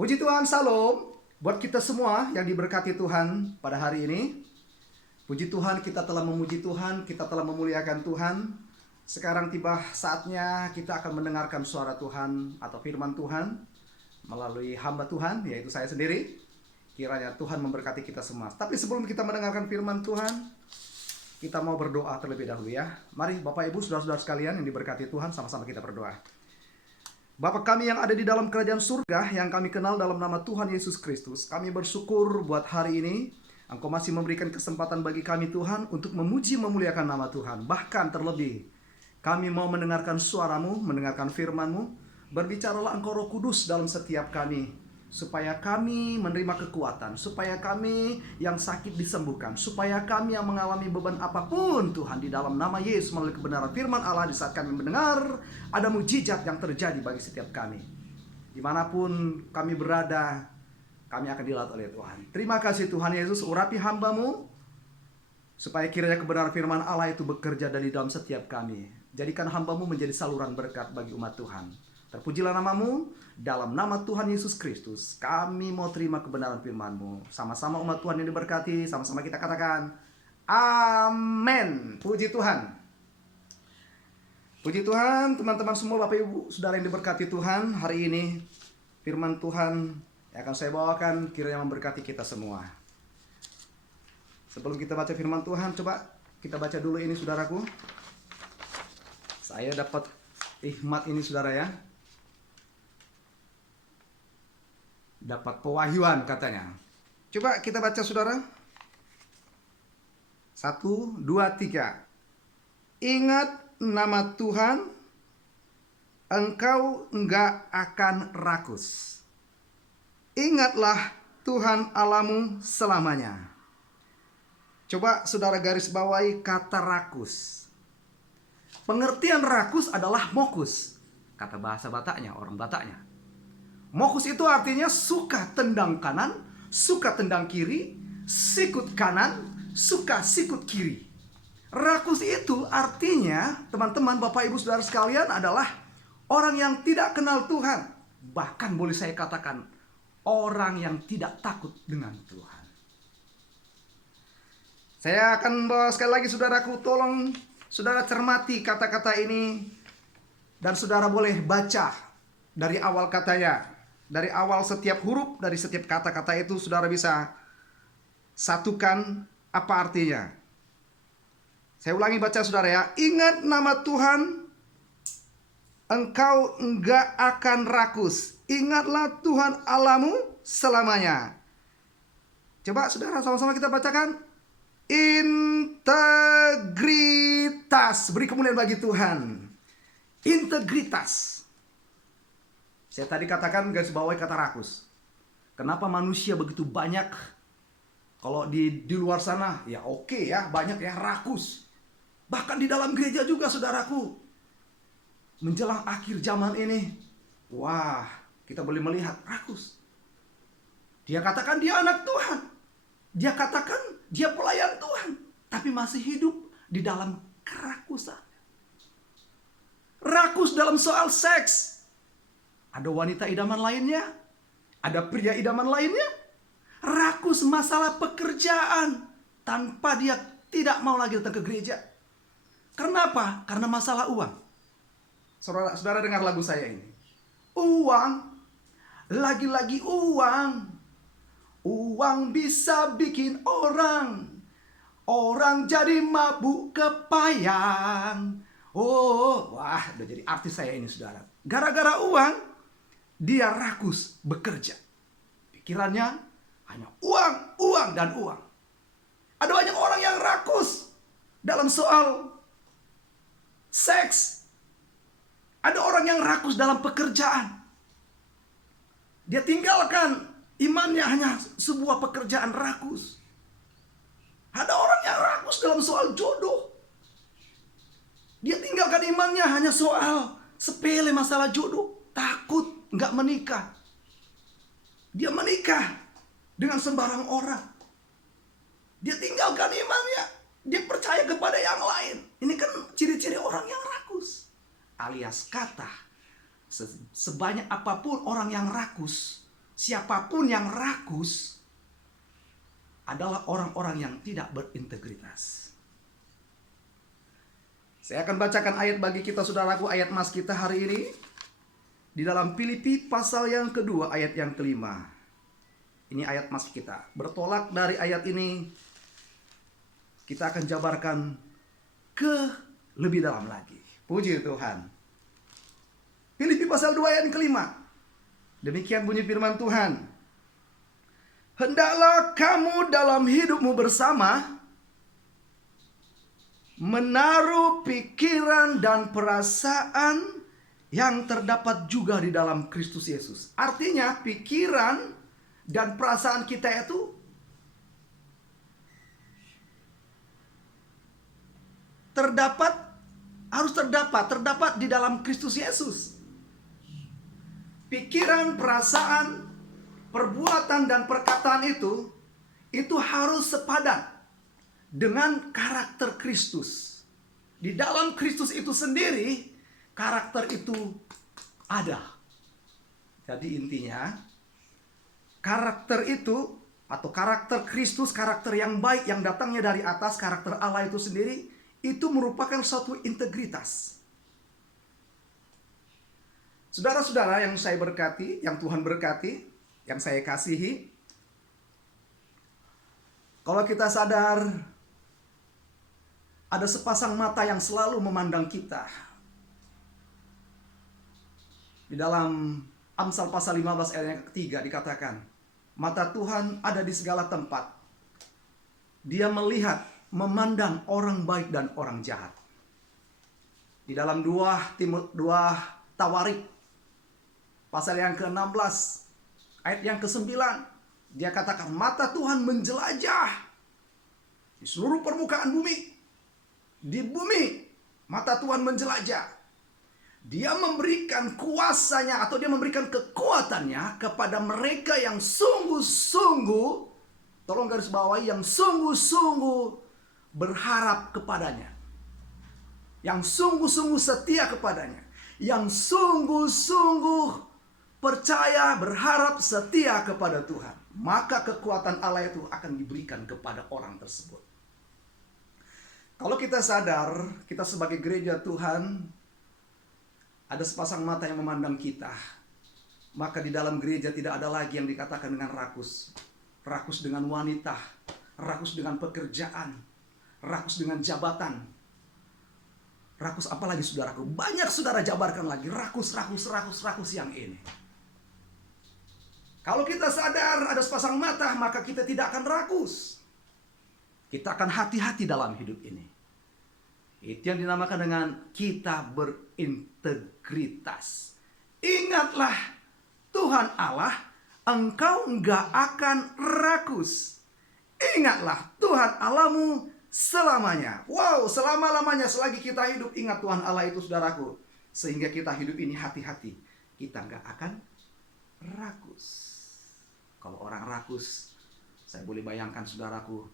Puji Tuhan, salam buat kita semua yang diberkati Tuhan pada hari ini. Puji Tuhan, kita telah memuji Tuhan, kita telah memuliakan Tuhan. Sekarang tiba saatnya kita akan mendengarkan suara Tuhan atau firman Tuhan melalui hamba Tuhan, yaitu saya sendiri. Kiranya Tuhan memberkati kita semua. Tapi sebelum kita mendengarkan firman Tuhan, kita mau berdoa terlebih dahulu ya. Mari Bapak Ibu, saudara-saudara sekalian yang diberkati Tuhan, sama-sama kita berdoa. Bapa kami yang ada di dalam kerajaan surga, yang kami kenal dalam nama Tuhan Yesus Kristus, kami bersyukur buat hari ini. Engkau masih memberikan kesempatan bagi kami Tuhan untuk memuji memuliakan nama Tuhan. Bahkan terlebih, kami mau mendengarkan suara-Mu, mendengarkan firman-Mu. Berbicaralah Engkau Roh Kudus dalam setiap kami, supaya kami menerima kekuatan, supaya kami yang sakit disembuhkan, supaya kami yang mengalami beban apapun Tuhan, di dalam nama Yesus melalui kebenaran firman Allah, di saat kami mendengar ada mujizat yang terjadi bagi setiap kami. Dimanapun kami berada, kami akan dilatih oleh Tuhan. Terima kasih Tuhan Yesus, urapi hamba-Mu supaya kiranya kebenaran firman Allah itu bekerja dari dalam setiap kami. Jadikan hamba-Mu menjadi saluran berkat bagi umat Tuhan. Terpujilah nama-Mu, dalam nama Tuhan Yesus Kristus kami mau terima kebenaran firman-Mu. Sama-sama umat Tuhan yang diberkati, sama-sama kita katakan amin. Puji Tuhan. Puji Tuhan, teman-teman semua, Bapak Ibu Saudara yang diberkati Tuhan. Hari ini firman Tuhan yang akan saya bawakan kiranya memberkati kita semua. Sebelum kita baca firman Tuhan, coba kita baca dulu ini saudaraku. Saya dapat hikmat ini saudara ya. Dapat pewahyuan katanya. Coba kita baca saudara. 1, 2, 3. Ingat nama Tuhan, engkau enggak akan rakus. Ingatlah Tuhan Allahmu selamanya. Coba saudara garis bawahi kata rakus. Pengertian rakus adalah mokus. Kata bahasa Bataknya, orang Bataknya. Mokus itu artinya suka tendang kanan, suka tendang kiri, sikut kanan, suka sikut kiri. Rakus itu artinya, teman-teman, Bapak Ibu Saudara sekalian, adalah orang yang tidak kenal Tuhan. Bahkan boleh saya katakan, orang yang tidak takut dengan Tuhan. Saya akan bawa sekali lagi saudaraku, tolong saudara cermati kata-kata ini. Dan saudara boleh baca dari awal katanya. Dari awal setiap huruf, dari setiap kata-kata itu saudara bisa satukan apa artinya. Saya ulangi baca saudara ya. Ingat nama Tuhan, engkau enggak akan rakus. Ingatlah Tuhan Allahmu selamanya. Coba saudara sama-sama kita bacakan. Integritas. Beri kemuliaan bagi Tuhan. Integritas. Saya tadi katakan garis bawahi kata rakus. Kenapa manusia begitu banyak? Kalau di luar sana ya oke ya, banyak ya rakus. Bahkan di dalam gereja juga saudaraku. Menjelang akhir zaman ini, wah, kita boleh melihat rakus. Dia katakan dia anak Tuhan. Dia katakan dia pelayan Tuhan, tapi masih hidup di dalam kerakusan. Rakus dalam soal seks. Ada wanita idaman lainnya, ada pria idaman lainnya. Rakus masalah pekerjaan, tanpa dia tidak mau lagi datang ke gereja. Kenapa? Karena masalah uang. Saudara dengar lagu saya ini. Uang, lagi-lagi uang. Uang bisa bikin orang jadi mabuk kepayang. Oh, wah, udah jadi artis saya ini saudara. Gara-gara uang, dia rakus bekerja. Pikirannya hanya uang, uang, dan uang. Ada banyak orang yang rakus dalam soal seks. Ada orang yang rakus dalam pekerjaan. Dia tinggalkan imannya hanya sebuah pekerjaan rakus. Ada orang yang rakus dalam soal jodoh. Dia tinggalkan imannya hanya soal sepele masalah jodoh. Takut nggak menikah. Dia menikah dengan sembarang orang. Dia tinggalkan imannya. Dia percaya kepada yang lain. Ini kan ciri-ciri orang yang rakus. Alias kata, sebanyak apapun orang yang rakus, siapapun yang rakus adalah orang-orang yang tidak berintegritas. Saya akan bacakan ayat bagi kita saudaraku, ayat mas kita hari ini. Di dalam Filipi pasal yang kedua ayat yang kelima. Ini ayat mas kita. Bertolak dari ayat ini, kita akan jabarkan ke lebih dalam lagi. Puji Tuhan. Filipi pasal 2 ayat yang kelima. Demikian bunyi firman Tuhan. Hendaklah kamu dalam hidupmu bersama menaruh pikiran dan perasaan yang terdapat juga di dalam Kristus Yesus. Artinya pikiran dan perasaan kita itu harus terdapat di dalam Kristus Yesus. Pikiran, perasaan, perbuatan dan perkataan itu harus sepadan dengan karakter Kristus. Di dalam Kristus itu sendiri karakter itu ada. Jadi intinya karakter itu atau karakter Kristus, karakter yang baik yang datangnya dari atas, karakter Allah itu sendiri, itu merupakan suatu integritas. Saudara-saudara yang saya berkati, yang Tuhan berkati, yang saya kasihi, kalau kita sadar ada sepasang mata yang selalu memandang kita. Di dalam Amsal pasal 15 ayat yang ketiga dikatakan, mata Tuhan ada di segala tempat. Dia melihat, memandang orang baik dan orang jahat. Di dalam 2 Tawarik pasal yang ke-16 ayat yang ke-9, dia katakan mata Tuhan menjelajah di seluruh permukaan bumi. Di bumi mata Tuhan menjelajah. Dia memberikan kuasanya atau dia memberikan kekuatannya kepada mereka yang sungguh-sungguh, tolong garis bawahi, yang sungguh-sungguh berharap kepadanya. Yang sungguh-sungguh setia kepadanya. Yang sungguh-sungguh percaya, berharap, setia kepada Tuhan. Maka kekuatan Allah itu akan diberikan kepada orang tersebut. Kalau kita sadar, kita sebagai gereja Tuhan, ada sepasang mata yang memandang kita. Maka di dalam gereja tidak ada lagi yang dikatakan dengan rakus. Rakus dengan wanita, rakus dengan pekerjaan, rakus dengan jabatan. Rakus apa lagi saudaraku? Banyak saudara jabarkan lagi. Rakus yang ini. Kalau kita sadar ada sepasang mata, maka kita tidak akan rakus. Kita akan hati-hati dalam hidup ini. Itu yang dinamakan dengan kita berintegritas. Ingatlah Tuhan Allah, engkau enggak akan rakus. Ingatlah Tuhan Allahmu selamanya. Wow, selama-lamanya selagi kita hidup, ingat Tuhan Allah itu saudaraku. Sehingga kita hidup ini hati-hati. Kita enggak akan rakus. Kalau orang rakus, saya boleh bayangkan saudaraku,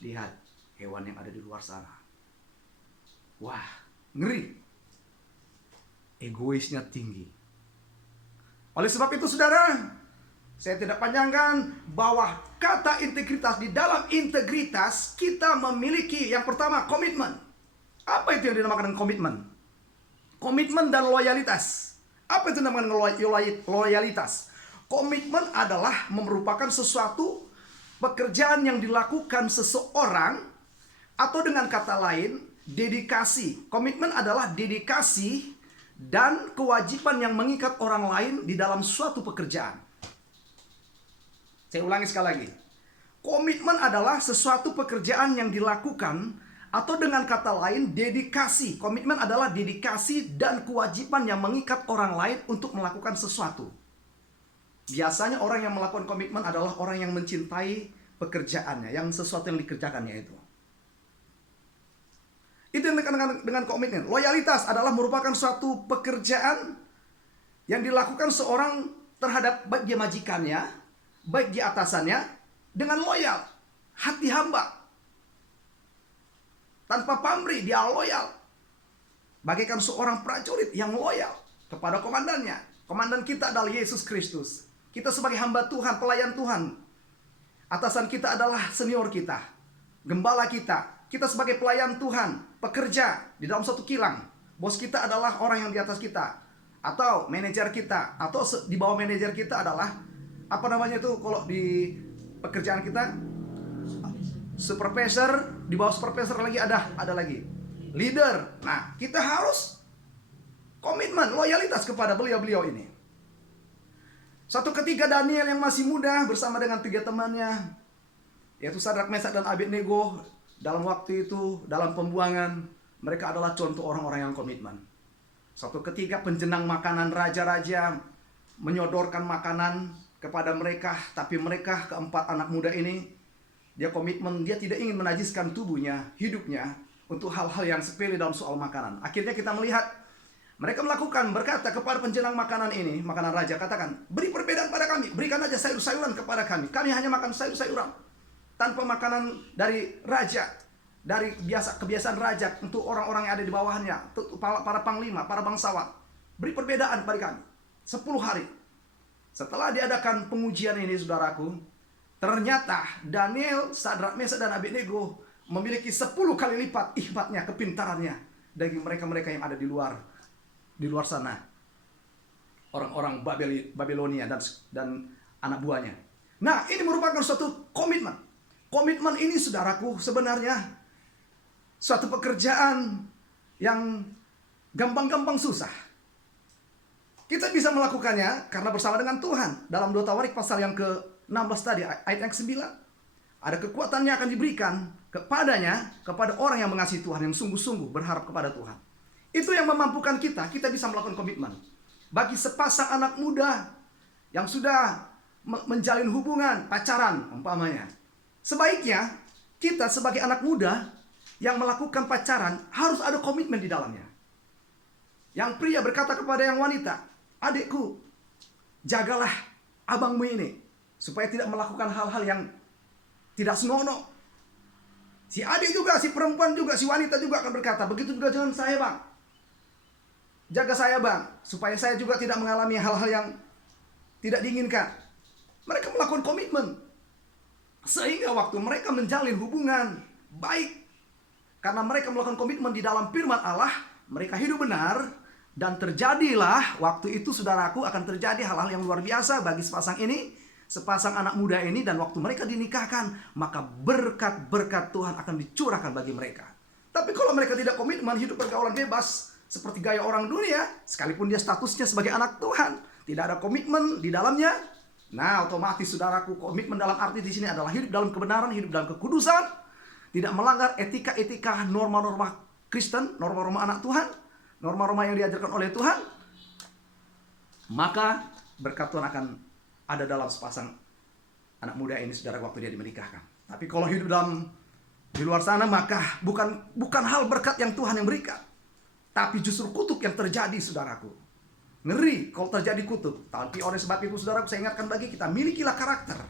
lihat hewan yang ada di luar sana. Wah, ngeri. Egoisnya tinggi. Oleh sebab itu saudara, saya tidak panjangkan bahwa kata integritas, di dalam integritas kita memiliki yang pertama komitmen. Apa itu yang dinamakan komitmen? Komitmen dan loyalitas. Apa itu yang dinamakan loyalitas? Komitmen adalah merupakan sesuatu pekerjaan yang dilakukan seseorang, atau dengan kata lain dedikasi. Komitmen adalah dedikasi dan kewajiban yang mengikat orang lain di dalam suatu pekerjaan. Saya ulangi sekali lagi. Komitmen adalah sesuatu pekerjaan yang dilakukan, atau dengan kata lain dedikasi. Komitmen adalah dedikasi dan kewajiban yang mengikat orang lain untuk melakukan sesuatu. Biasanya orang yang melakukan komitmen adalah orang yang mencintai pekerjaannya, yang sesuatu yang dikerjakannya itu. Itu yang dengan komitmen. Loyalitas adalah merupakan suatu pekerjaan yang dilakukan seorang terhadap baik dia majikannya, baik dia atasannya, dengan loyal. Hati hamba. Tanpa pamrih, dia loyal. Bagaikan seorang prajurit yang loyal kepada komandannya. Komandan kita adalah Yesus Kristus. Kita sebagai hamba Tuhan, pelayan Tuhan. Atasan kita adalah senior kita, gembala kita. Kita sebagai pelayan Tuhan, pekerja di dalam suatu kilang. Bos kita adalah orang yang di atas kita, atau manajer kita, atau di bawah manajer kita adalah apa namanya itu kalau di pekerjaan kita, supervisor. Di bawah supervisor lagi ada lagi leader. Nah, kita harus komitmen, loyalitas kepada beliau-beliau ini. Suatu ketika Daniel yang masih muda bersama dengan 3 temannya, yaitu Sadrak, Mesak, dan Abednego, dalam waktu itu, dalam pembuangan, mereka adalah contoh orang-orang yang komitmen. Suatu ketika penjenang makanan raja-raja menyodorkan makanan kepada mereka, tapi mereka, keempat anak muda ini, dia komitmen, dia tidak ingin menajiskan tubuhnya, hidupnya, untuk hal-hal yang sepele dalam soal makanan. Akhirnya kita melihat mereka melakukan, berkata kepada penjenang makanan ini, makanan raja, katakan, beri perbedaan pada kami, berikan aja sayur-sayuran kepada kami. Kami hanya makan sayur-sayuran, tanpa makanan dari raja, dari kebiasaan raja, untuk orang-orang yang ada di bawahnya, para panglima, para bangsawan. Beri perbedaan pada kami, 10 hari. Setelah diadakan pengujian ini, saudaraku, ternyata Daniel, Sadrak, Mesak, dan Abednego memiliki 10 kali lipat hikmatnya, kepintarannya dari mereka-mereka yang ada di luar sana, orang-orang Babilonia dan anak buahnya. Nah, ini merupakan suatu komitmen. Komitmen ini, saudaraku, sebenarnya suatu pekerjaan yang gampang-gampang susah. Kita bisa melakukannya karena bersama dengan Tuhan. Dalam 2 Tawarik pasal yang ke-16 tadi, ayat yang ke-9, ada kekuatannya akan diberikan kepadanya, kepada orang yang mengasihi Tuhan, yang sungguh-sungguh berharap kepada Tuhan. Itu yang memampukan kita bisa melakukan komitmen. Bagi sepasang anak muda yang sudah menjalin hubungan, pacaran umpamanya, sebaiknya kita sebagai anak muda yang melakukan pacaran harus ada komitmen di dalamnya. Yang pria berkata kepada yang wanita, adikku, jagalah abangmu ini, supaya tidak melakukan hal-hal yang tidak senonoh. Si adik juga, si perempuan juga, si wanita juga akan berkata, begitu juga dengan saya, bang. Jaga saya, bang, supaya saya juga tidak mengalami hal-hal yang tidak diinginkan. Mereka melakukan komitmen, sehingga waktu mereka menjalin hubungan baik, karena mereka melakukan komitmen di dalam firman Allah, mereka hidup benar, dan terjadilah waktu itu, saudaraku, akan terjadi hal-hal yang luar biasa bagi sepasang ini, sepasang anak muda ini. Dan waktu mereka dinikahkan, maka berkat-berkat Tuhan akan dicurahkan bagi mereka. Tapi kalau mereka tidak komitmen, hidup pergaulan bebas seperti gaya orang dunia, sekalipun dia statusnya sebagai anak Tuhan, tidak ada komitmen di dalamnya. Nah, otomatis, saudaraku, komitmen dalam arti di sini adalah hidup dalam kebenaran, hidup dalam kekudusan, tidak melanggar etika-etika, norma-norma Kristen, norma-norma anak Tuhan, norma-norma yang diajarkan oleh Tuhan. Maka berkat Tuhan akan ada dalam sepasang anak muda ini, saudara, waktu dia dimenikahkan. Tapi kalau hidup di luar sana, maka bukan hal berkat yang Tuhan yang berikan, tapi justru kutuk yang terjadi, saudaraku. Ngeri kalau terjadi kutuk. Tapi oleh sebab itu, saudaraku, saya ingatkan bagi kita, milikilah karakter,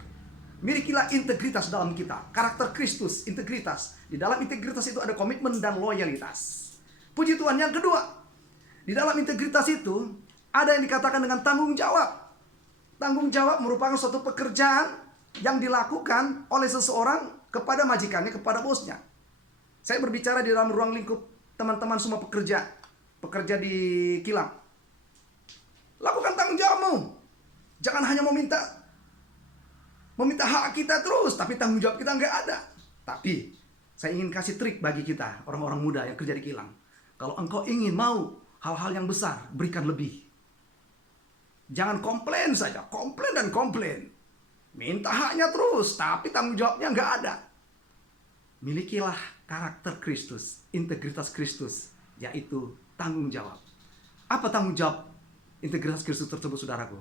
milikilah integritas dalam kita. Karakter Kristus, integritas. Di dalam integritas itu ada komitmen dan loyalitas. Puji Tuhan. Yang kedua, di dalam integritas itu ada yang dikatakan dengan tanggung jawab. Tanggung jawab merupakan suatu pekerjaan yang dilakukan oleh seseorang kepada majikannya, kepada bosnya. Saya berbicara di dalam ruang lingkup teman-teman semua pekerja di kilang. Lakukan tanggung jawabmu. Jangan hanya meminta hak kita terus, tapi tanggung jawab kita nggak ada. Tapi saya ingin kasih trik bagi kita, orang-orang muda yang kerja di kilang. Kalau engkau ingin mau hal-hal yang besar, berikan lebih. Jangan komplain saja, komplain dan komplain. Minta haknya terus, tapi tanggung jawabnya nggak ada. Milikilah karakter Kristus, integritas Kristus, yaitu tanggung jawab. Apa tanggung jawab integritas Kristus tersebut, saudaraku?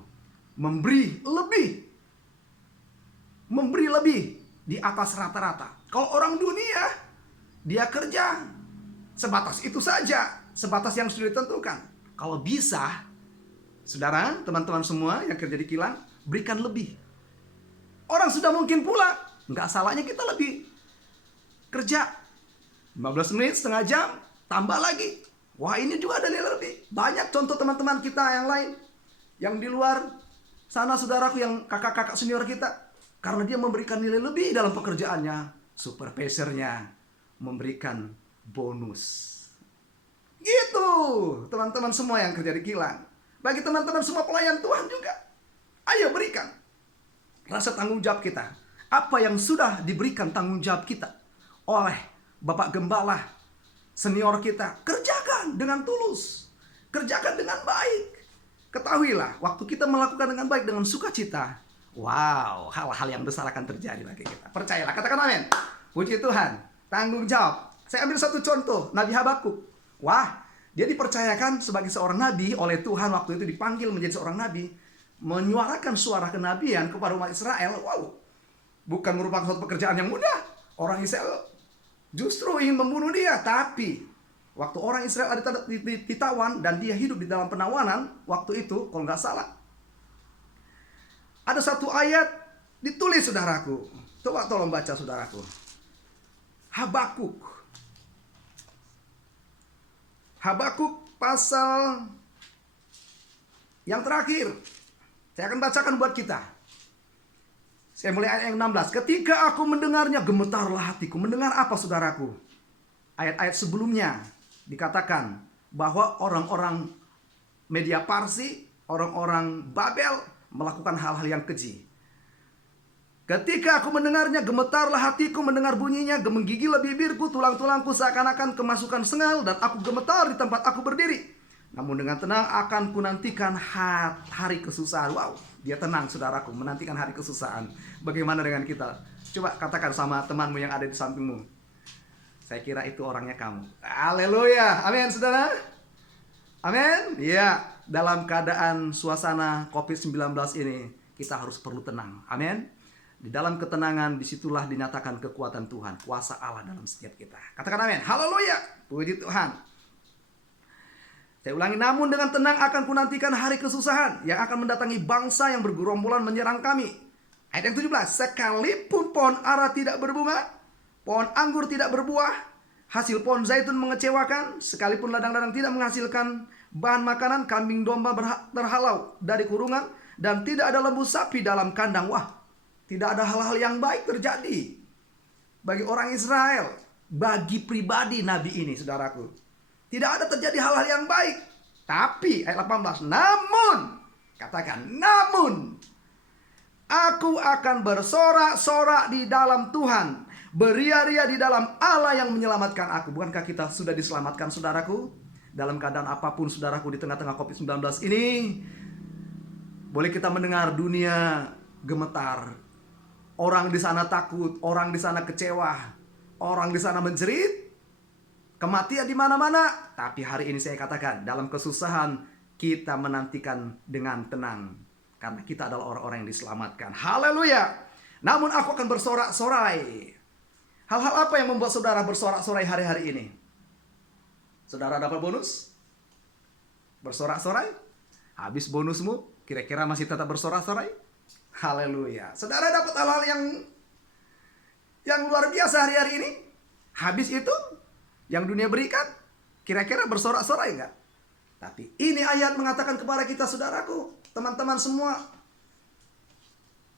Memberi lebih. Memberi lebih di atas rata-rata. Kalau orang dunia, dia kerja sebatas itu saja, sebatas yang sudah ditentukan. Kalau bisa, saudara, teman-teman semua yang kerja di kilang, berikan lebih. Orang sudah mungkin pulang, nggak salahnya kita lebih kerja 15 menit, setengah jam, tambah lagi. Wah, ini juga ada nilai lebih. Banyak contoh teman-teman kita yang lain, yang di luar Sana saudaraku yang kakak-kakak senior kita, karena dia memberikan nilai lebih dalam pekerjaannya, supervisornya memberikan bonus. Gitu, teman-teman semua yang kerja di kilang. Bagi teman-teman semua pelayan Tuhan juga, ayo berikan rasa tanggung jawab kita. Apa yang sudah diberikan tanggung jawab kita oleh Bapak Gembala, senior kita, kerjakan dengan tulus, kerjakan dengan baik. Ketahuilah, waktu kita melakukan dengan baik, dengan sukacita, wow, hal-hal yang besar akan terjadi bagi kita. Percayalah, katakan amin. Puji Tuhan, tanggung jawab. Saya ambil satu contoh, Nabi Habakuk. Wah, dia dipercayakan sebagai seorang nabi oleh Tuhan, waktu itu dipanggil menjadi seorang nabi, menyuarakan suara kenabian kepada umat Israel. Wow, bukan merupakan suatu pekerjaan yang mudah. Orang Israel justru ingin membunuh dia, tapi waktu orang Israel ada ditawan dan dia hidup di dalam penawanan, waktu itu kalau nggak salah, ada satu ayat ditulis, saudaraku. Coba tolong baca, saudaraku. Habakuk. Habakuk pasal yang terakhir. Saya akan bacakan buat kita. Saya mulai ayat yang 16. Ketika aku mendengarnya, gemetarlah hatiku. Mendengar apa, saudaraku? Ayat-ayat sebelumnya dikatakan bahwa orang-orang media Parsi, orang-orang Babel melakukan hal-hal yang keji. Ketika aku mendengarnya, gemetarlah hatiku mendengar bunyinya, menggigil bibirku, tulang-tulangku seakan-akan kemasukan sengal, dan aku gemetar di tempat aku berdiri. Namun dengan tenang akan kunantikan hari kesusahan. Wow, dia tenang, saudaraku, menantikan hari kesusahan. Bagaimana dengan kita? Coba katakan sama temanmu yang ada di sampingmu, saya kira itu orangnya kamu. Haleluya, amin, saudara. Amin. Ya, dalam keadaan suasana COVID-19 ini, kita harus perlu tenang. Amin. Di dalam ketenangan, disitulah dinyatakan kekuatan Tuhan, kuasa Allah dalam setiap kita. Katakan amin. Haleluya, puji Tuhan. Saya ulangi, namun dengan tenang akan kunantikan hari kesusahan yang akan mendatangi bangsa yang bergerombolan menyerang kami. Ayat yang 17. Sekalipun pohon ara tidak berbunga, pohon anggur tidak berbuah, hasil pohon zaitun mengecewakan, sekalipun ladang-ladang tidak menghasilkan bahan makanan, kambing domba terhalau dari kurungan, dan tidak ada lembu sapi dalam kandang. Wah, tidak ada hal-hal yang baik terjadi bagi orang Israel, bagi pribadi nabi ini, saudaraku. Tidak ada terjadi hal-hal yang baik. Tapi ayat 18, namun, katakan, namun aku akan bersorak-sorak di dalam Tuhan, beria-ria di dalam Allah yang menyelamatkan aku. Bukankah kita sudah diselamatkan, saudaraku? Dalam keadaan apapun, saudaraku, di tengah-tengah COVID-19 ini, boleh kita mendengar dunia gemetar. Orang di sana takut, orang di sana kecewa, orang di sana menjerit, kematian di mana-mana. Tapi hari ini saya katakan, dalam kesusahan kita menantikan dengan tenang, karena kita adalah orang-orang yang diselamatkan. Haleluya. Namun aku akan bersorak-sorai. Hal-hal apa yang membuat saudara bersorak-sorai hari-hari ini? Saudara dapat bonus? Bersorak-sorai? Habis bonusmu, kira-kira masih tetap bersorak-sorai? Haleluya. Saudara dapat hal-hal yang luar biasa hari-hari ini? Habis itu yang dunia berikan, kira-kira bersorak-sorai enggak? Tapi ini ayat mengatakan kepada kita, saudaraku, teman-teman semua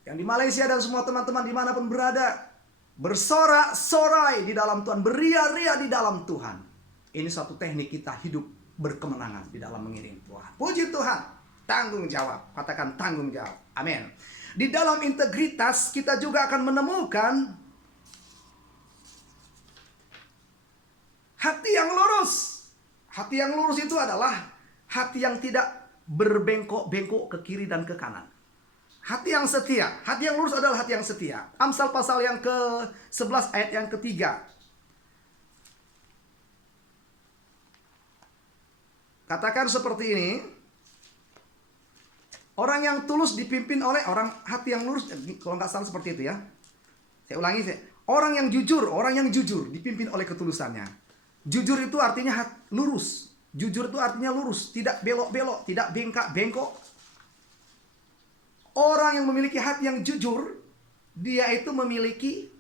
yang di Malaysia dan semua teman-teman dimanapun berada, bersorak-sorai di dalam Tuhan, beria-ria di dalam Tuhan. Ini suatu teknik kita hidup berkemenangan di dalam mengiring Tuhan. Puji Tuhan. Tanggung jawab. Katakan tanggung jawab. Amin. Di dalam integritas kita juga akan menemukan hati yang lurus. Hati yang lurus itu adalah hati yang tidak berbengkok-bengkok ke kiri dan ke kanan. Hati yang setia. Hati yang lurus adalah hati yang setia. Amsal pasal yang ke-11 ayat yang ketiga. Katakan seperti ini. Orang yang tulus dipimpin oleh orang hati yang lurus. Kalau nggak salah seperti itu ya. Saya ulangi. Orang yang jujur dipimpin oleh ketulusannya. Jujur itu artinya lurus. Jujur itu artinya lurus. Tidak belok-belok. Tidak bengkak-bengkok. Orang yang memiliki hati yang jujur, dia itu memiliki,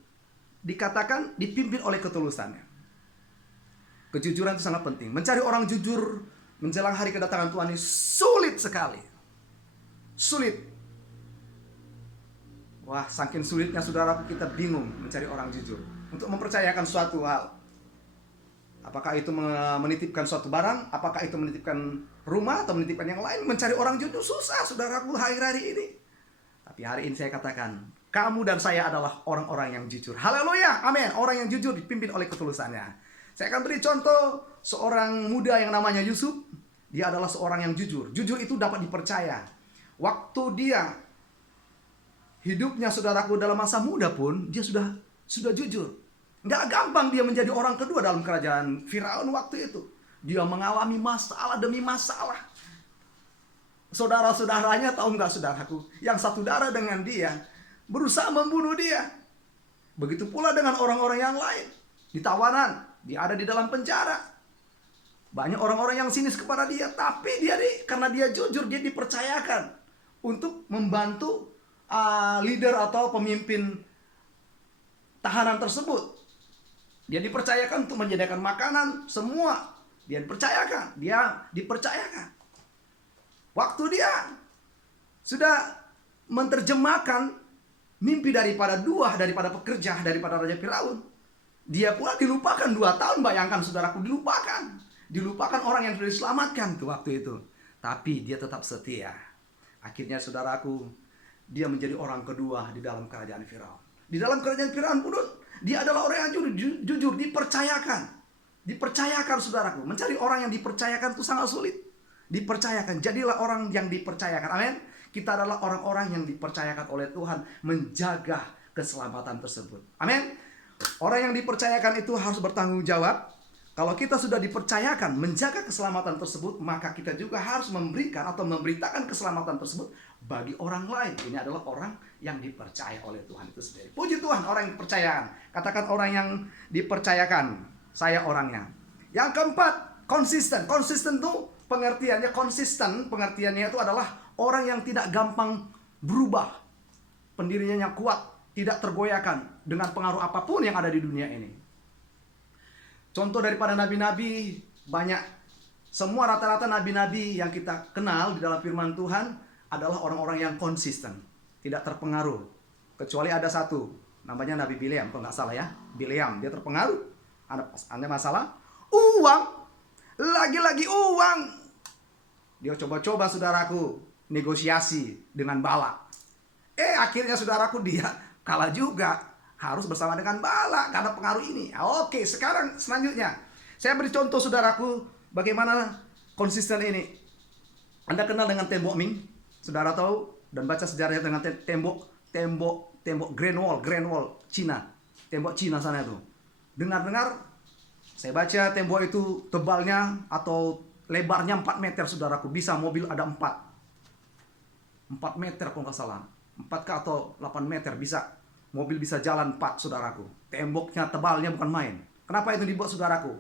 dikatakan, dipimpin oleh ketulusannya. Kejujuran itu sangat penting. Mencari orang jujur menjelang hari kedatangan Tuhan ini sulit sekali. Sulit. Wah, saking sulitnya saudaraku kita bingung mencari orang jujur untuk mempercayakan suatu hal. Apakah itu menitipkan suatu barang, apakah itu menitipkan rumah atau menitipkan yang lain. Mencari orang jujur susah saudaraku hari-hari ini. Tapi hari ini saya katakan, kamu dan saya adalah orang-orang yang jujur. Haleluya, amin. Orang yang jujur dipimpin oleh ketulusannya. Saya akan beri contoh seorang muda yang namanya Yusuf. Dia adalah seorang yang jujur. Jujur itu dapat dipercaya. Waktu dia hidupnya saudaraku dalam masa muda pun dia sudah jujur. Nggak gampang dia menjadi orang kedua dalam kerajaan Firaun waktu itu. Dia mengalami masalah demi masalah. Saudara-saudaranya tahu nggak saudaraku? Yang satu darah dengan dia berusaha membunuh dia. Begitu pula dengan orang-orang yang lain. Di tawanan, dia ada di dalam penjara. Banyak orang-orang yang sinis kepada dia. Tapi karena dia jujur, dia dipercayakan untuk membantu leader atau pemimpin tahanan tersebut. Dia dipercayakan untuk menyediakan makanan, semua. Dia dipercayakan. Waktu dia sudah menerjemahkan mimpi daripada pekerja, daripada Raja Firaun. Dia pula dilupakan 2 tahun, bayangkan saudaraku, dilupakan. Dilupakan orang yang sudah diselamatkan ke waktu itu. Tapi dia tetap setia. Akhirnya saudaraku, dia menjadi orang kedua di dalam kerajaan Firaun. Di dalam kerajaan Firaun pun dia adalah orang yang jujur, dipercayakan. Dipercayakan saudaraku. Mencari orang yang dipercayakan itu sangat sulit. Dipercayakan. Jadilah orang yang dipercayakan. Amin. Kita adalah orang-orang yang dipercayakan oleh Tuhan menjaga keselamatan tersebut. Amin. Orang yang dipercayakan itu harus bertanggung jawab. Kalau kita sudah dipercayakan menjaga keselamatan tersebut, maka kita juga harus memberikan atau memberitakan keselamatan tersebut bagi orang lain. Ini adalah orang yang dipercaya oleh Tuhan itu sendiri. Puji Tuhan, orang yang dipercayakan. Katakan orang yang dipercayakan. Saya orangnya. Yang keempat, konsisten. Konsisten itu pengertiannya itu adalah orang yang tidak gampang berubah. Pendiriannya kuat, tidak tergoyahkan dengan pengaruh apapun yang ada di dunia ini. Contoh daripada nabi-nabi banyak. Semua rata-rata nabi-nabi yang kita kenal di dalam firman Tuhan adalah orang-orang yang konsisten, tidak terpengaruh. Kecuali ada satu, namanya Nabi Bileam, kalau nggak salah ya. Bileam, dia terpengaruh. Ada masalah, uang, lagi-lagi uang. Dia coba-coba saudaraku negosiasi dengan Balak. Akhirnya saudaraku dia kalah juga. Harus bersama dengan Balak karena pengaruh ini. Oke, sekarang selanjutnya saya beri contoh saudaraku bagaimana konsisten ini. Anda kenal dengan tembok Ming? Saudara tahu dan baca sejarahnya dengan tembok Grand Wall Cina. Tembok Cina sana itu. Dengar-dengar saya baca tembok itu tebalnya atau lebarnya 4 meter saudaraku. Bisa mobil ada 4 meter kalau nggak salah. 4 atau 8 meter bisa. Mobil bisa jalan 4 saudaraku. Temboknya tebalnya bukan main. Kenapa itu dibuat saudaraku?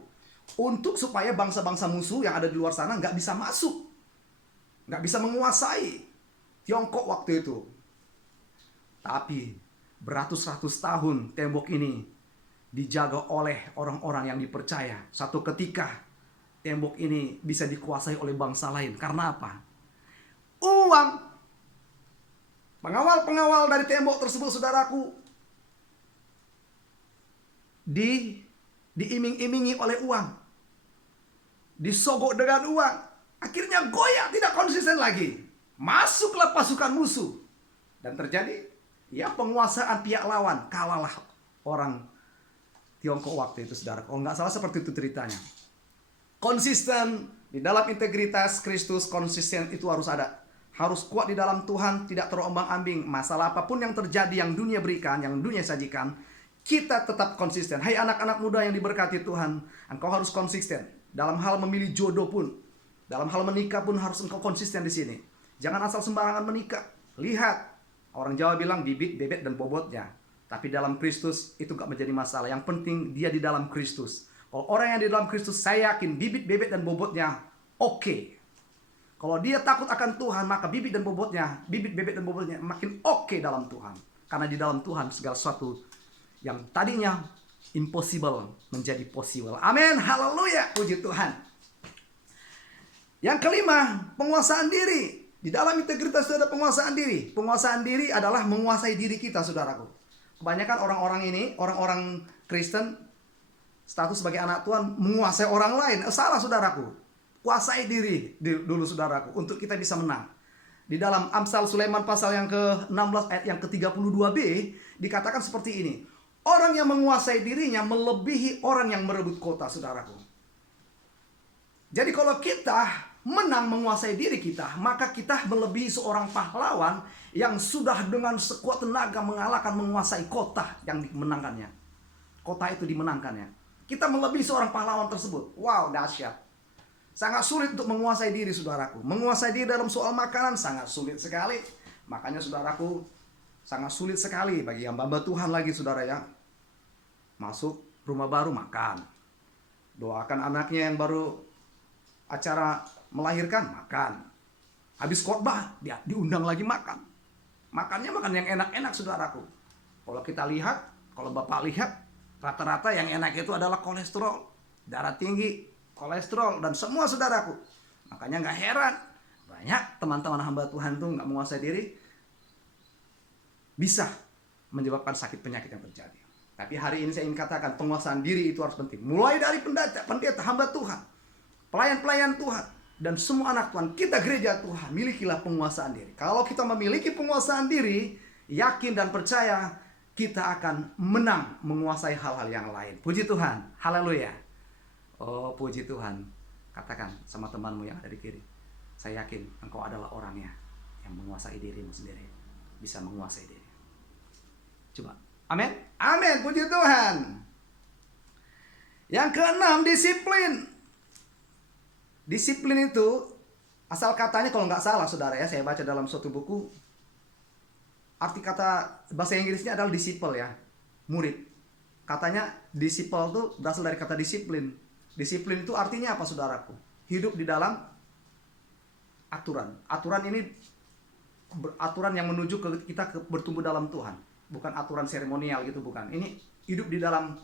Untuk supaya bangsa-bangsa musuh yang ada di luar sana nggak bisa masuk. Nggak bisa menguasai Tiongkok waktu itu. Tapi beratus-ratus tahun tembok ini dijaga oleh orang-orang yang dipercaya. Satu ketika tembok ini bisa dikuasai oleh bangsa lain. Karena apa? Uang. Pengawal-pengawal dari tembok tersebut saudaraku diiming-imingi oleh uang. Disogok dengan uang. Akhirnya goyah, tidak konsisten lagi. Masuklah pasukan musuh. Dan terjadi penguasaan pihak lawan. Kalahlah orang Tiongkok waktu itu saudara. Kalau nggak salah seperti itu ceritanya. Konsisten di dalam integritas Kristus, konsisten itu harus ada. Harus kuat di dalam Tuhan, tidak terombang-ambing. Masalah apapun yang terjadi, yang dunia berikan, yang dunia sajikan, kita tetap konsisten. Hai anak-anak muda yang diberkati Tuhan, engkau harus konsisten. Dalam hal memilih jodoh pun, dalam hal menikah pun harus engkau konsisten di sini. Jangan asal sembarangan menikah. Lihat, orang Jawa bilang bibit, bebek, dan bobotnya. Tapi dalam Kristus itu gak menjadi masalah. Yang penting dia di dalam Kristus. Kalau orang yang di dalam Kristus, saya yakin bibit, bebek, dan bobotnya oke. Kalau dia takut akan Tuhan, maka bibit, bebek dan bobotnya makin oke dalam Tuhan. Karena di dalam Tuhan segala sesuatu yang tadinya impossible menjadi possible. Amin, haleluya, puji Tuhan. Yang kelima, penguasaan diri. Di dalam integritas itu ada penguasaan diri. Penguasaan diri adalah menguasai diri kita, saudaraku. Kebanyakan orang-orang ini, orang-orang Kristen, status sebagai anak Tuhan, menguasai orang lain. Salah, saudaraku. Kuasai diri dulu, saudaraku, untuk kita bisa menang. Di dalam Amsal Sulaiman pasal yang ke-16 ayat yang ke-32b, dikatakan seperti ini. Orang yang menguasai dirinya melebihi orang yang merebut kota, saudaraku. Jadi kalau kita menang menguasai diri kita, maka kita melebihi seorang pahlawan yang sudah dengan sekuat tenaga menguasai kota yang dimenangkannya. Kota itu dimenangkannya. Kita melebihi seorang pahlawan tersebut. Wow, dahsyat. Sangat sulit untuk menguasai diri, saudaraku. Menguasai diri dalam soal makanan sangat sulit sekali. Makanya, saudaraku, sangat sulit sekali bagi hamba-hamba Tuhan lagi, saudara ya. Masuk rumah baru, makan. Doakan anaknya yang baru acara melahirkan, makan. Habis khotbah, dia diundang lagi makan. Makannya makan yang enak-enak, saudaraku. Kalau kita lihat, kalau Bapak lihat, rata-rata yang enak itu adalah kolesterol, darah tinggi, kolesterol, dan semua, saudaraku. Makanya nggak heran, banyak teman-teman hamba Tuhan tuh nggak menguasai diri, bisa menyebabkan sakit penyakit yang terjadi. Tapi hari ini saya ingin katakan, penguasaan diri itu harus penting. Mulai dari pendeta, hamba Tuhan, pelayan-pelayan Tuhan, dan semua anak Tuhan, kita gereja Tuhan, milikilah penguasaan diri. Kalau kita memiliki penguasaan diri, yakin dan percaya, kita akan menang menguasai hal-hal yang lain. Puji Tuhan, haleluya. Oh, puji Tuhan. Katakan sama temanmu yang ada di kiri, saya yakin engkau adalah orangnya yang menguasai dirimu sendiri. Bisa menguasai diri. Coba, amin? Amin, puji Tuhan. Yang keenam, disiplin. Disiplin itu, asal katanya kalau nggak salah, saudara ya, saya baca dalam suatu buku, arti kata bahasa Inggrisnya adalah disciple ya, murid. Katanya disciple itu berasal dari kata disiplin. Disiplin itu artinya apa, saudaraku? Hidup di dalam aturan. Aturan ini aturan yang menuju ke kita bertumbuh dalam Tuhan, bukan aturan seremonial gitu, bukan. Ini hidup di dalam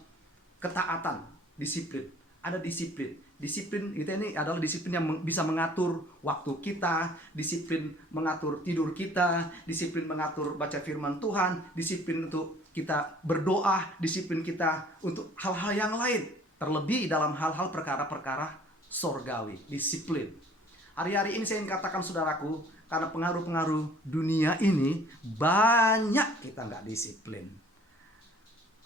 ketaatan, disiplin. Ada disiplin. Disiplin kita ini adalah disiplin yang bisa mengatur waktu kita, disiplin mengatur tidur kita, disiplin mengatur baca firman Tuhan, disiplin untuk kita berdoa, disiplin kita untuk hal-hal yang lain. Terlebih dalam hal-hal perkara-perkara sorgawi, disiplin. Hari-hari ini saya ingin katakan, saudaraku, karena pengaruh-pengaruh dunia ini, banyak kita nggak disiplin.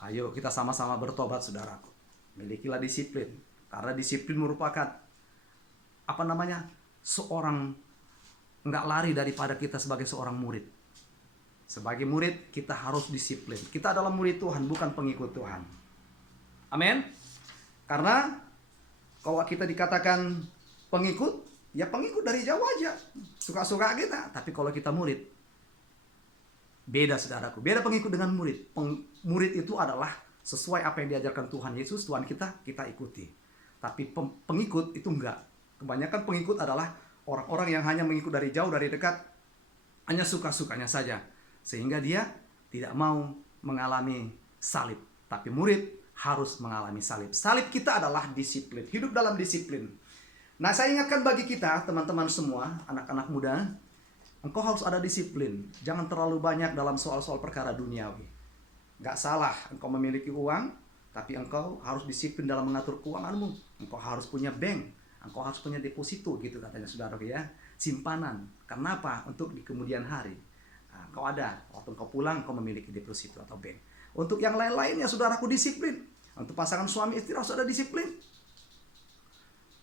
Ayo kita sama-sama bertobat, saudaraku. Milikilah disiplin. Karena disiplin merupakan seorang nggak lari daripada kita sebagai seorang murid. Sebagai murid kita harus disiplin. Kita adalah murid Tuhan, bukan pengikut Tuhan. Amin. Karena kalau kita dikatakan pengikut, ya pengikut dari jauh aja, suka-suka kita. Tapi kalau kita murid, beda, saudaraku. Beda pengikut dengan murid. Murid itu adalah sesuai apa yang diajarkan Tuhan Yesus, Tuhan kita ikuti. Tapi pengikut itu enggak. Kebanyakan pengikut adalah orang-orang yang hanya mengikut dari jauh, dari dekat, hanya suka-sukanya saja. Sehingga dia tidak mau mengalami salib. Tapi murid harus mengalami salib. Salib kita adalah disiplin. Hidup dalam disiplin. Nah, saya ingatkan bagi kita, teman-teman semua, anak-anak muda, engkau harus ada disiplin. Jangan terlalu banyak dalam soal-soal perkara duniawi. Enggak salah engkau memiliki uang, tapi engkau harus disiplin dalam mengatur keuanganmu. Engkau harus punya bank, engkau harus punya deposito, gitu katanya, saudara ya. Simpanan. Kenapa? Untuk di kemudian hari. Nah, engkau ada. Waktu engkau pulang, engkau memiliki deposito atau bank. Untuk yang lain-lainnya, saudaraku, disiplin. Untuk pasangan suami istri harus ada disiplin.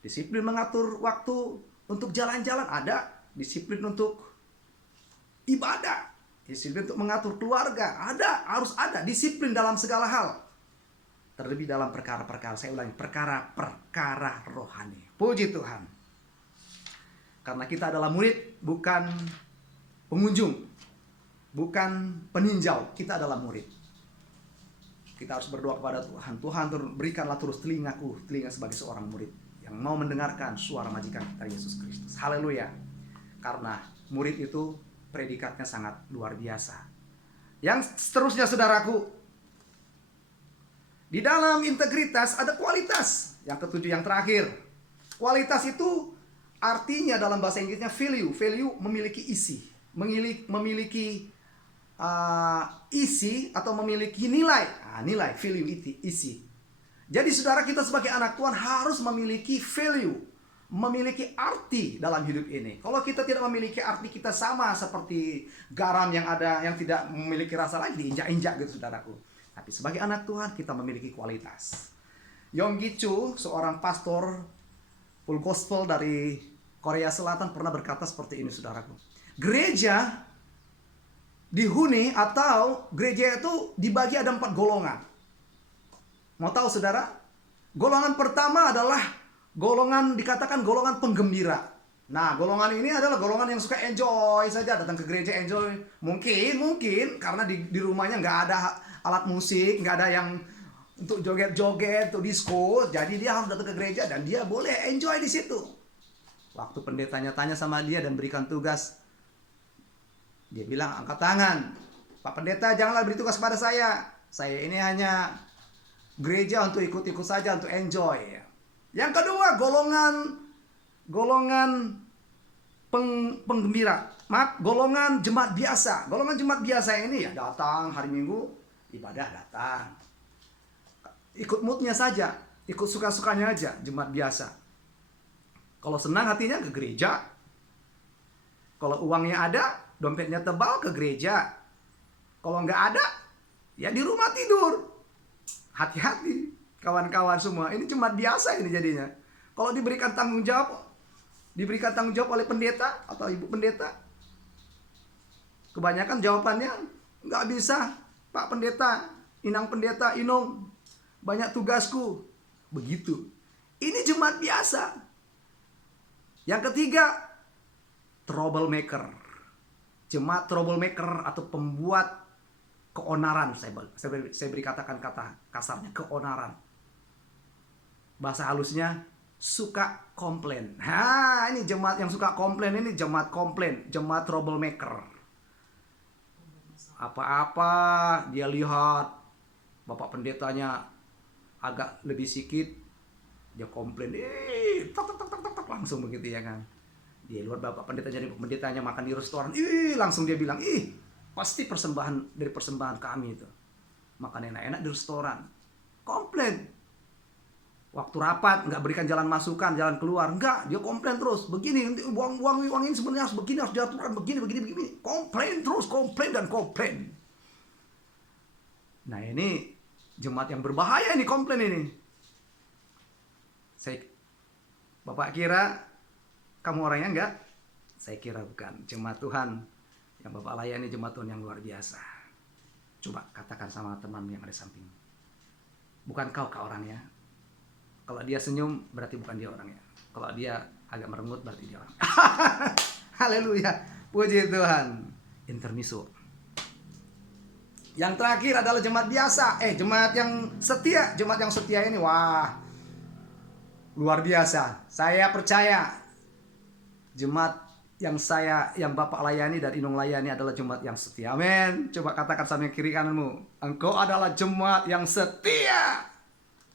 Disiplin mengatur waktu untuk jalan-jalan ada. Disiplin untuk ibadah. Disiplin untuk mengatur keluarga ada. Harus ada disiplin dalam segala hal. Terlebih dalam perkara-perkara, saya ulangi, perkara-perkara rohani. Puji Tuhan. Karena kita adalah murid, bukan pengunjung, bukan peninjau. Kita adalah murid. Kita harus berdoa kepada Tuhan. Tuhan, berikanlah terus telingaku, telinga sebagai seorang murid yang mau mendengarkan suara majikan kita Yesus Kristus. Haleluya. Karena murid itu predikatnya sangat luar biasa. Yang seterusnya, saudaraku, di dalam integritas ada kualitas. Yang ketujuh, yang terakhir. Kualitas itu Artinya dalam bahasa Inggrisnya value. Value memiliki isi, memiliki isi atau memiliki nilai. Nilai, value itu isi. Jadi saudara, kita sebagai anak Tuhan harus memiliki value, memiliki arti dalam hidup ini. Kalau kita tidak memiliki arti, kita sama seperti garam yang tidak memiliki rasa lagi, diinjak-injak gitu saudaraku. Tapi sebagai anak Tuhan kita memiliki kualitas. Yonggi Cho, seorang pastor full gospel dari Korea Selatan, pernah berkata seperti ini saudaraku. Gereja dihuni atau gereja itu dibagi ada 4 golongan. Mau tahu saudara? Golongan pertama adalah dikatakan golongan penggembira. Nah, golongan ini adalah golongan yang suka enjoy saja, datang ke gereja enjoy. Mungkin karena di rumahnya nggak ada alat musik, nggak ada yang untuk joget-joget, untuk disco, jadi dia harus datang ke gereja dan dia boleh enjoy di situ. Waktu pendetanya tanya sama dia dan berikan tugas, dia bilang, angkat tangan. Pak pendeta, janganlah beri tugas kepada saya. Saya ini hanya gereja untuk ikut-ikut saja, untuk enjoy. Yang kedua, golongan penggembira. Golongan jemaat biasa. Golongan jemaat biasa ini ya datang hari Minggu, ibadah datang. Ikut moodnya saja, ikut suka-sukanya aja, jemaat biasa. Kalau senang hatinya ke gereja. Kalau uangnya ada, dompetnya tebal, ke gereja. Kalau nggak ada, ya di rumah tidur. Hati-hati kawan-kawan semua, ini jemaat biasa ini jadinya. Kalau diberikan tanggung jawab oleh pendeta atau ibu pendeta, kebanyakan jawabannya nggak bisa. Pak pendeta, inang pendeta, inong, banyak tugasku. Begitu. Ini jemaat biasa. Yang ketiga, troublemaker. Jemaat troublemaker atau pembuat keonaran. Saya beri kata kasarnya, keonaran. Bahasa halusnya suka komplain. Ini jemaat yang suka komplain, ini jemaat komplain, jemaat troublemaker. Apa-apa dia lihat bapak pendetanya agak lebih sikit, dia komplain, langsung begitu ya kan. Dia lihat bapak pendetanya makan di restoran, langsung dia bilang, pasti dari persembahan kami itu. Makan enak-enak di restoran. Komplain. Waktu rapat nggak berikan jalan masukan, jalan keluar, enggak, dia komplain terus. Begini, uang ini sebenarnya harus begini, harus diaturkan begini. Komplain terus, komplain dan komplain. Nah, ini jemaat yang berbahaya ini, komplain ini. Bapak kira kamu orangnya enggak? Saya kira bukan. Jemaat Tuhan yang Bapak layani, jemaat Tuhan yang luar biasa. Coba katakan sama teman yang ada samping. Bukan kau orangnya. Kalau dia senyum berarti bukan dia orangnya. Kalau dia agak merengut berarti dia orang. Haleluya. Puji Tuhan. Intermiso. Yang terakhir adalah jemaat biasa. Jemaat yang setia. Jemaat yang setia ini wah, luar biasa. Saya percaya jemaat yang Bapak layani dan Inung layani adalah jemaat yang setia. Amin. Coba katakan sama kiri kananmu, engkau adalah jemaat yang setia.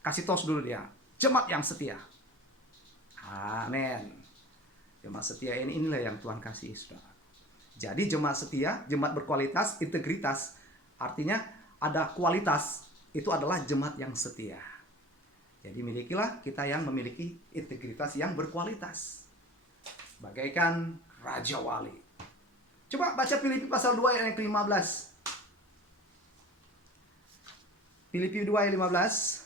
Kasih tos dulu dia. Jemaat yang setia. Amin. Jemaat setia inilah yang Tuhan kasih, saudara. Jadi jemaat setia, jemaat berkualitas, integritas. Artinya ada kualitas. Itu adalah jemaat yang setia. Jadi milikilah kita yang memiliki integritas yang berkualitas. Bagaikan Raja Wali. Coba baca Filipi pasal 2 ayat yang ke-15. Filipi 2 ayat 15.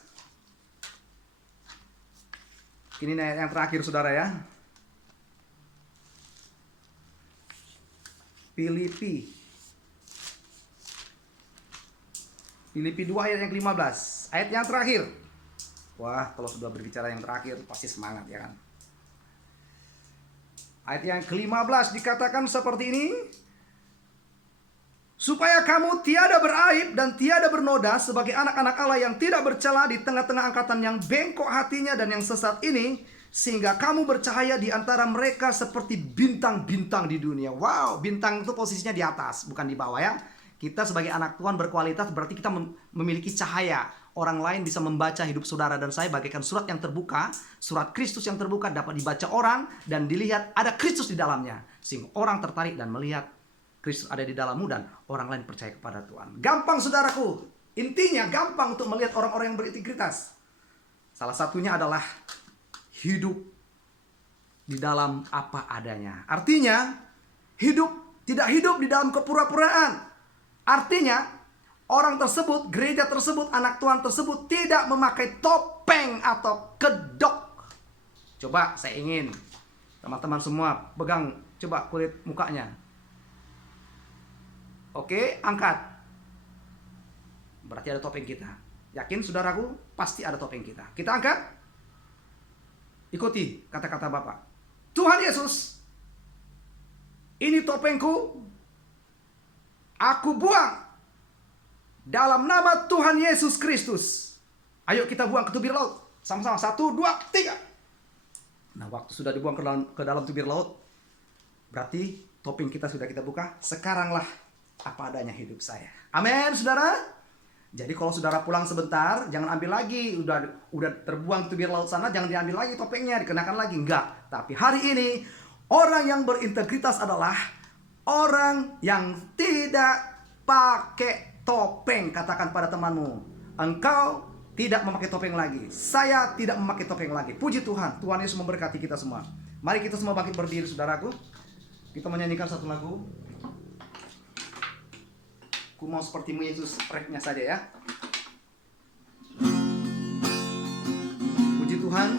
Ini ayat yang terakhir saudara ya. Filipi 2 ayat yang ke-15. Ayat yang terakhir. Wah, kalau sudah berbicara yang terakhir pasti semangat ya kan. Ayat yang ke-15 dikatakan seperti ini. Supaya kamu tiada beraib dan tiada bernoda sebagai anak-anak Allah yang tidak bercela di tengah-tengah angkatan yang bengkok hatinya dan yang sesat ini, sehingga kamu bercahaya di antara mereka seperti bintang-bintang di dunia. Wow, bintang itu posisinya di atas, bukan di bawah ya. Kita sebagai anak Tuhan berkualitas berarti kita memiliki cahaya. Orang lain bisa membaca hidup saudara dan saya bagaikan surat yang terbuka. Surat Kristus yang terbuka dapat dibaca orang dan dilihat ada Kristus di dalamnya. Sehingga orang tertarik dan melihat Kristus ada di dalammu dan orang lain percaya kepada Tuhan. Gampang saudaraku. Intinya gampang untuk melihat orang-orang yang berintegritas. Salah satunya adalah hidup di dalam apa adanya. Artinya tidak hidup di dalam kepura-puraan. Artinya orang tersebut, gereja tersebut, anak Tuhan tersebut tidak memakai topeng atau kedok. Coba saya ingin teman-teman semua pegang coba kulit mukanya. Oke, angkat. Berarti ada topeng kita. Yakin saudaraku? Pasti ada topeng kita. Kita angkat. Ikuti kata-kata Bapak. Tuhan Yesus, ini topengku. Aku buang dalam nama Tuhan Yesus Kristus. Ayo kita buang ke tubir laut. Sama-sama. 1, 2, 3. Nah, waktu sudah dibuang ke dalam tubir laut, berarti topeng kita sudah kita buka. Sekaranglah apa adanya hidup saya. Amin, saudara. Jadi kalau saudara pulang sebentar, jangan ambil lagi. Udah terbuang tubir laut sana, jangan diambil lagi topengnya, dikenakan lagi. Enggak. Tapi hari ini, orang yang berintegritas adalah orang yang tidak pakai topeng. Katakan pada temanmu, engkau tidak memakai topeng lagi. Saya tidak memakai topeng lagi. Puji Tuhan. Tuhan Yesus memberkati kita semua. Mari kita semua bangkit berdiri saudaraku. Kita menyanyikan satu lagu. Ku mau sepertimu Yesus, refnya saja ya. Puji Tuhan.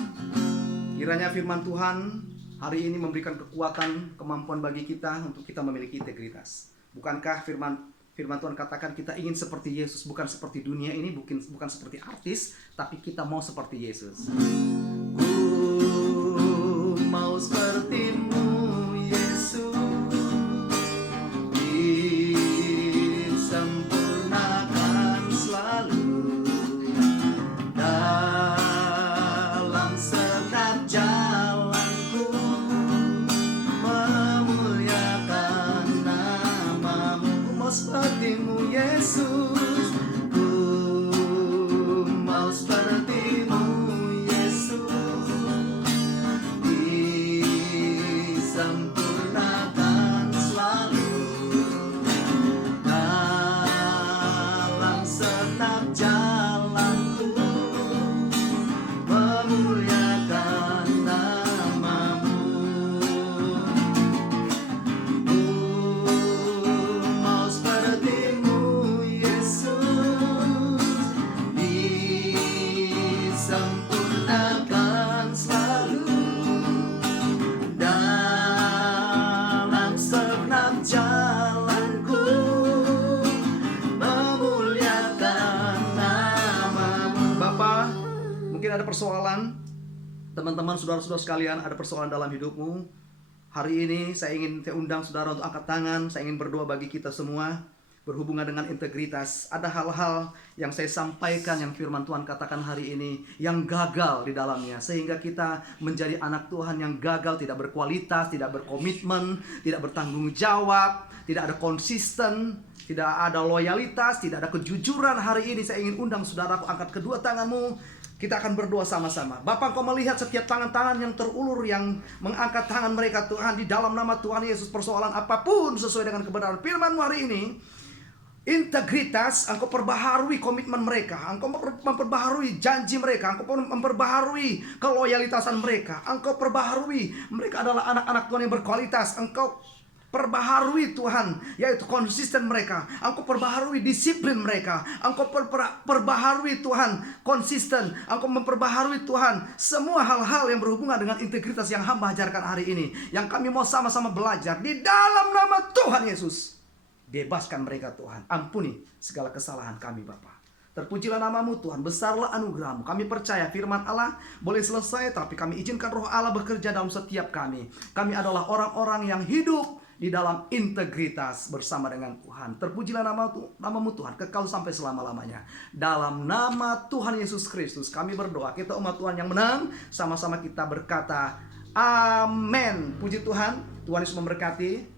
Kiranya firman Tuhan hari ini memberikan kekuatan, kemampuan bagi kita untuk kita memiliki integritas. Bukankah firman Tuhan katakan kita ingin seperti Yesus, bukan seperti dunia ini, bukan seperti artis, tapi kita mau seperti Yesus. Ku mau sepertimu Yesus, disempurnakan selalu dalam setiap jalanku, memuliakan namamu. Ku mau sepertimu Yesus, ku mau sepertimu Yesus, disempurnakan selalu dalam setiap jalanku, memuliakan namamu. Ku mau sepertimu Yesus, disempurnakan selalu dalam segenap jalanku, memuliakan namamu. Bapak, mungkin ada persoalan, teman-teman, saudara-saudara sekalian, ada persoalan dalam hidupmu. Hari ini saya undang saudara untuk angkat tangan. Saya ingin berdoa bagi kita semua berhubungan dengan integritas. Ada hal-hal yang saya sampaikan yang firman Tuhan katakan hari ini yang gagal di dalamnya, sehingga kita menjadi anak Tuhan yang gagal, tidak berkualitas, tidak berkomitmen, tidak bertanggung jawab, tidak ada konsisten, tidak ada loyalitas, tidak ada kejujuran. Hari ini saya ingin undang saudaraku, angkat kedua tanganmu. Kita akan berdoa sama-sama. Bapak, Engkau melihat setiap tangan-tangan yang terulur, yang mengangkat tangan mereka Tuhan, di dalam nama Tuhan Yesus. Persoalan apapun sesuai dengan kebenaran firman-Mu hari ini, integritas, Engkau perbaharui komitmen mereka, Engkau memperbaharui janji mereka, Engkau memperbaharui keloyalitasan mereka, Engkau perbaharui mereka adalah anak-anak Tuhan yang berkualitas. Engkau perbaharui Tuhan, yaitu konsisten mereka. Engkau perbaharui disiplin mereka. Engkau perbaharui Tuhan konsisten. Engkau memperbaharui Tuhan semua hal-hal yang berhubungan dengan integritas yang hamba ajarkan hari ini, yang kami mau sama-sama belajar di dalam nama Tuhan Yesus. Bebaskan mereka Tuhan. Ampuni segala kesalahan kami Bapa. Terpujilah namamu Tuhan, besarlah anugerahmu. Kami percaya firman Allah boleh selesai, tapi kami izinkan roh Allah bekerja dalam setiap kami. Kami adalah orang-orang yang hidup di dalam integritas bersama dengan Tuhan. Terpujilah namamu Tuhan, kekal sampai selama-lamanya. Dalam nama Tuhan Yesus Kristus kami berdoa. Kita umat Tuhan yang menang, sama-sama kita berkata amin. Puji Tuhan. Tuhan Yesus memberkati.